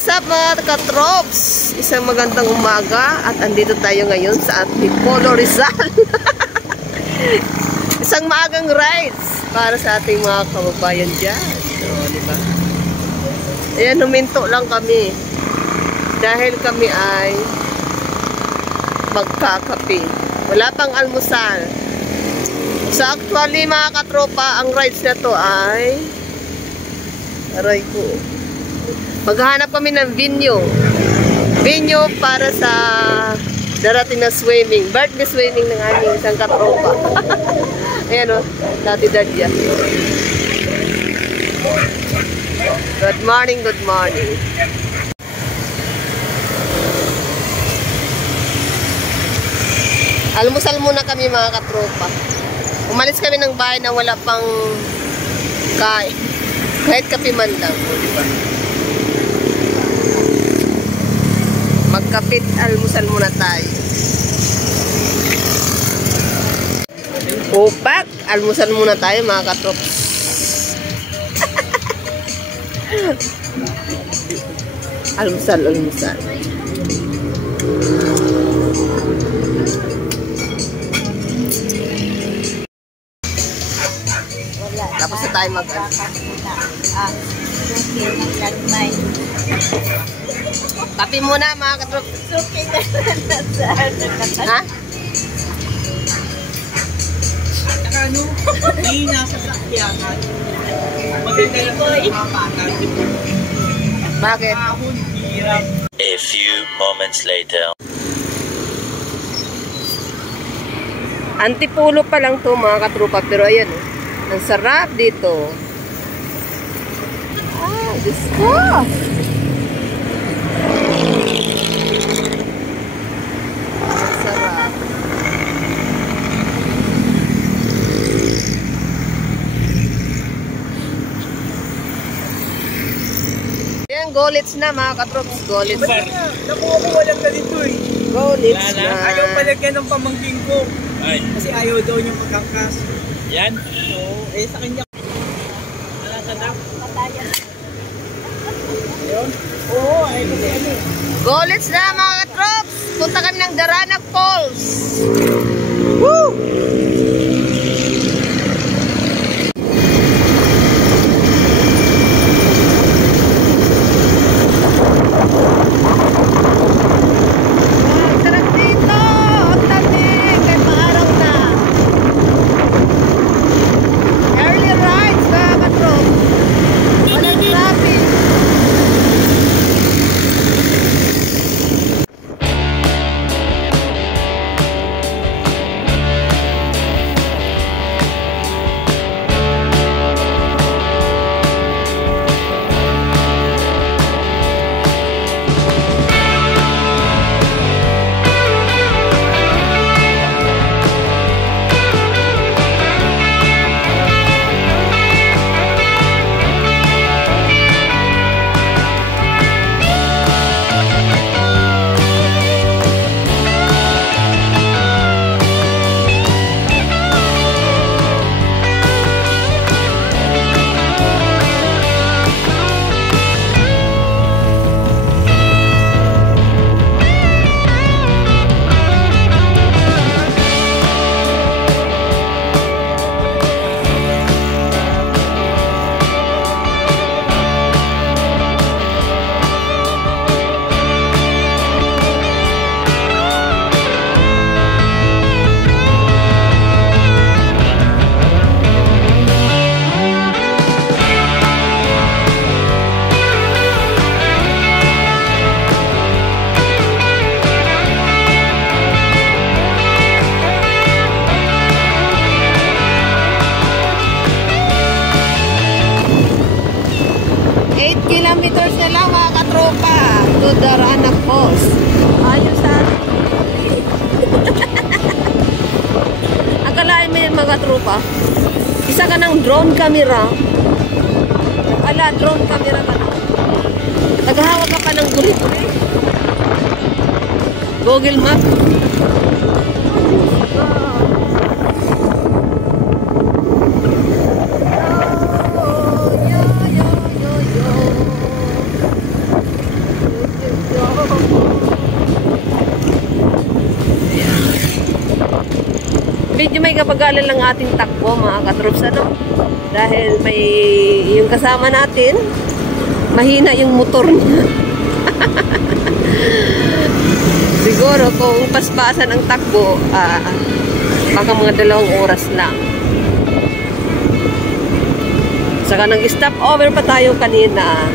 What's up mga katrops? Isang magandang umaga at andito tayo ngayon sa Antipolo, Rizal. Isang maagang rides para sa ating mga kababayan dyan. So, diba? Ayan, huminto lang kami dahil kami ay magkakape. Wala pang almusal. So actually mga katropa, ang rides na to ay aray ko. Maghahanap kami ng venue para sa darating na swimming, birthday swimming ng aming isang katropa. Ayan o, Tati Dadya. Good morning, good morning. Almusal muna kami mga katropa. Umalis kami ng bahay na wala pang kain. Kahit kape man lang. Diba? Magkapit, almusal muna tayo. Upak, almusal muna tayo mga katrops. Almusal. Tapos na tayo kape muna mga katrops. Ha? Ano? Hindi nasa sakyanan. Maganda lang sa mga bata. Bakit? A few moments later. Antipolo pa lang to mga katropa, pero ayan oh. Ang sarap dito. Ah, Diyos ko! Ang sarap. Ayan, golits na mga katrops. Golits na. Nakuha ko walang ganito eh. Golits na. Ayaw palagyan ng pamangking ko. Kasi ayaw daw niya magkangkas. Yan? Oo. Eh sa kanya. Wala sa dam. Patayan. Ayun? Oo. Ay kasi ano. Golits na mga katrops. Punta kami ng Daranac Falls. Woo! Kilometers na lang mga katropa to Daranac Falls. Ayos sa atin. Akalain mo yung mga katropa, isa ka ng drone camera. Ala, drone camera ka na. Naghahawak ka pa ng guli-guli. Google Map. medyo may kapagalan lang ating takbo mga katrops, ano? Dahil may yung kasama natin, mahina yung motor niya. Siguro kung paspasan ang takbo, baka mga 2 oras lang. Saka nang stop over pa tayo kanina.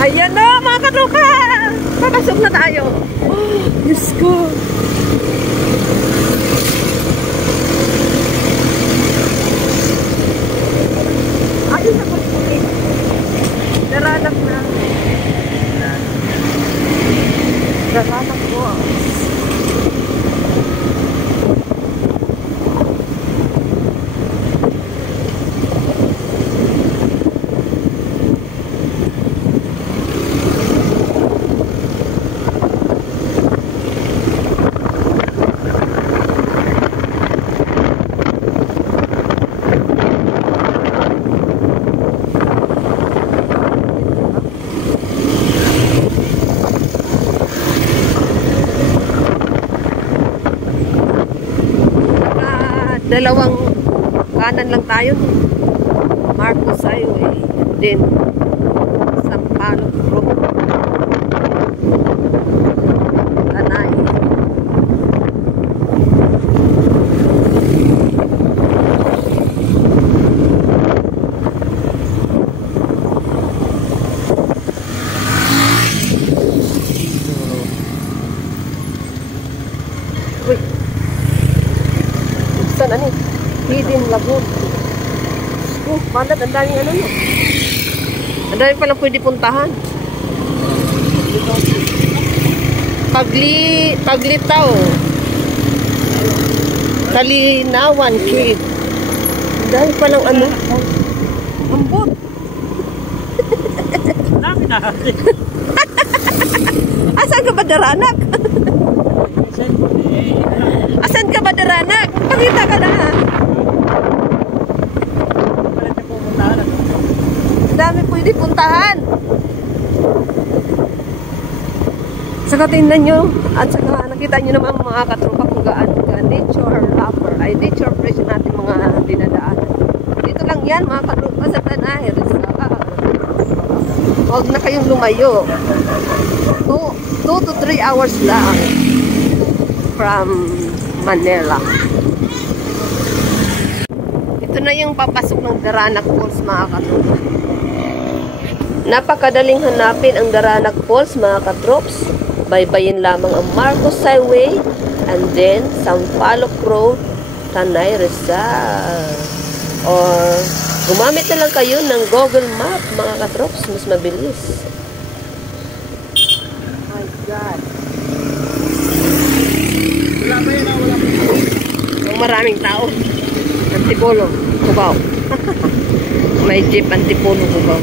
Ayan na mga katropa! Papasok na tayo! Oh, Diyos ko! Ayun na pagpulit! Naranak na! Naranak ko! Dalawang kanan lang tayo. Marcos Highway. Then, Sampaloc Road. Tanay. Uy. Saan ano? Hidden Lagoon. Oh, pandat, ang daming ano no? Ang dami palang pwede puntahan. Paglitaw. Kalinawan, Creek. Ang dami palang ano? Ambot. Dami na. Asan ka ba daranak? Asan ka ba daranak? Pakita ka na. Dami pwede puntahan. Saka tingnan nyo at saka nakita nyo naman mga katropa kung gaano ka nature lover ay nature appreciation natin mga dinadaanan. Dito lang yan mga katropa sa Tanay Rizal. Huwag na kayong lumayo. 2 to 3 hours lang from Manila. Ito na yung papasok ng Daranac Falls mga katropa. Napakadaling hanapin ang Daranac Falls mga katrops. Baybayin lamang ang Marcos Highway and then Sampaloc Road, Tanay Rizal. Or gumamit na lang kayo ng Google Map mga katrops, mas mabilis. My God. Wala ba yun? Wala ba yun? Maraming tao. Antipolo, Cubao. May jeep Antipolo, Cubao.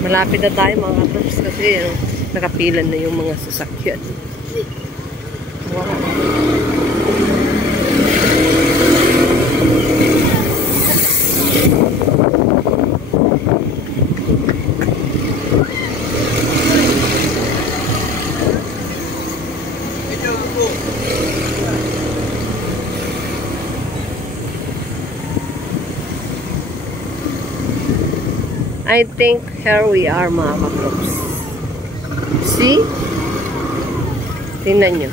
Malapit na tayo mga katrops kasi nakapila na yung mga sasakyan. I think here we are, mga katrops. See? Tingnan nyo.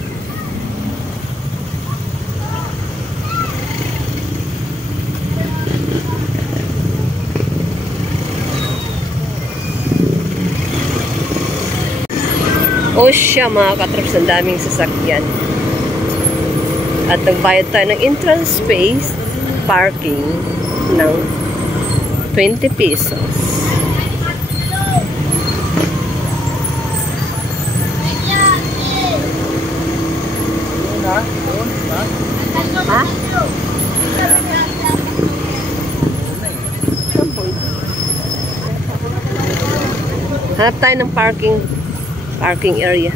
O siya, mga katrops, ang daming sasakyan. At nagbayad tayo ng entrance space, parking ng 20 pesos. Ha? Hanap tayo ng parking area.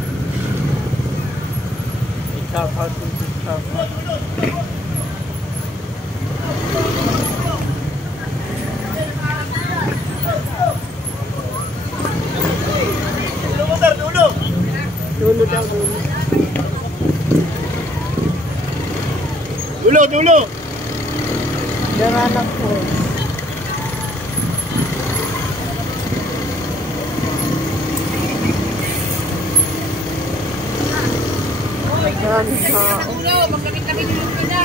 Dulo daw, dulo. Dulo! Daranak po. Maraming tao. Magkakit-kakit yung pina.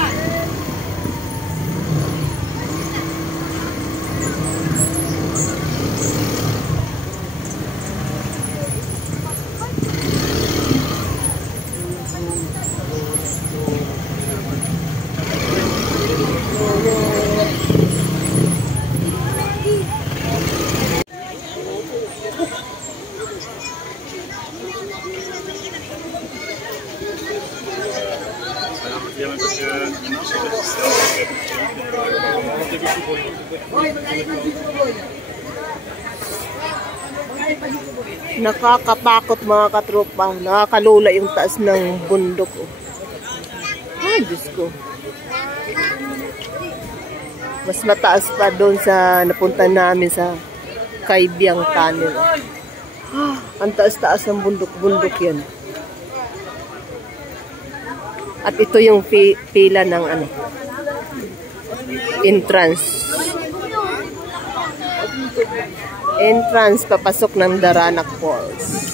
Nakakatakot, mga katropa. Nakakalula yung taas ng bundok. Ay, Diyos ko. Mas mataas pa doon sa napunta namin sa Kaibyang Tunnel. Ang taas-taas ng bundok yan. At ito yung pila ng entrance papasok ng Daranak Falls.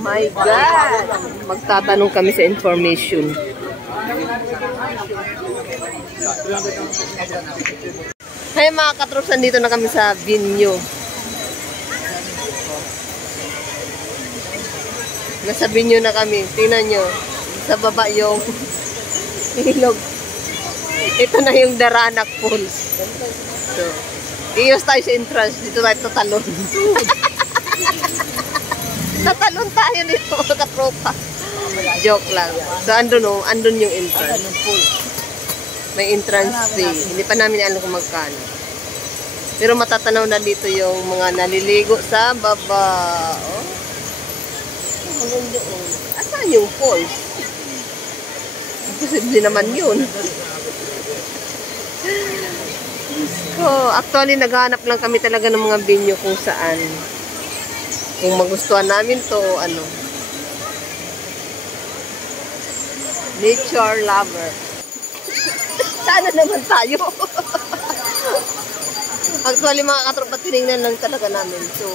My God! Magtatanong kami sa information. Hey mga katrops, nandito na kami sa venue. Nasa venue na kami. Tingnan nyo. Sa baba yung ilog. Ito na yung Daranak Falls. So, iyos tayo sa entrance. Dito tayo tatalon. Tatalon tayo dito, katropa. Joke lang. So, andun yung entrance. May entrance fee. Hindi pa namin alam kung magkano. Pero matatanaw na dito yung mga naliligo sa baba. Oh. Asan yung falls? Posible naman yun. So, actually, naghahanap lang kami talaga ng mga venue kung saan. Kung magustuhan namin to, nature lover. Sana naman tayo. Actually, mga katropa, tinignan lang talaga namin. So,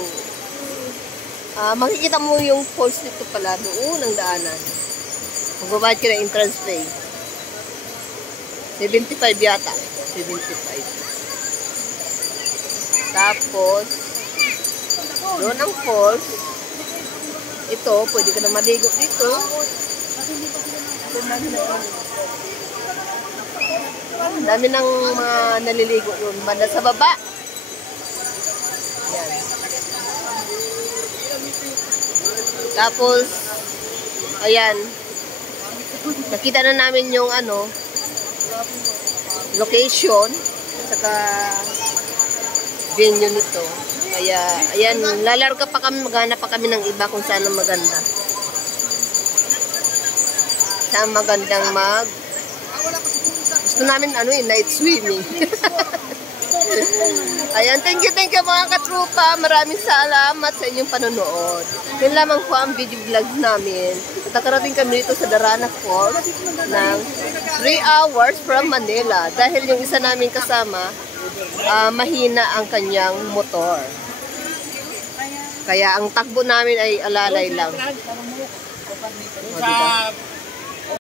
makikita mo yung falls nito pala doon ang daanan. Magbabayad ka ng entrance fee. 75 yata. 75. Tapos, doon ang falls. Ito, pwede ka na maligo dito. Dami ng mga naliligo doon. Banda sa baba. Yan. Tapos, ayan. Nakita na namin yung location. Saka venue nito. Kaya, ayan, lalarga pa kami, maghanap pa kami ng iba kung saan ang maganda. Saan magandang gusto namin night swimming. Ayan, thank you mga katropa. Maraming salamat sa inyong panonood. Yun lamang po ang video vlogs namin. At nakarating kami dito sa Darana Falls ng 3 hours from Manila. Dahil yung isa namin kasama, mahina ang kanyang motor. Kaya ang takbo namin ay alalay lang. O, diba?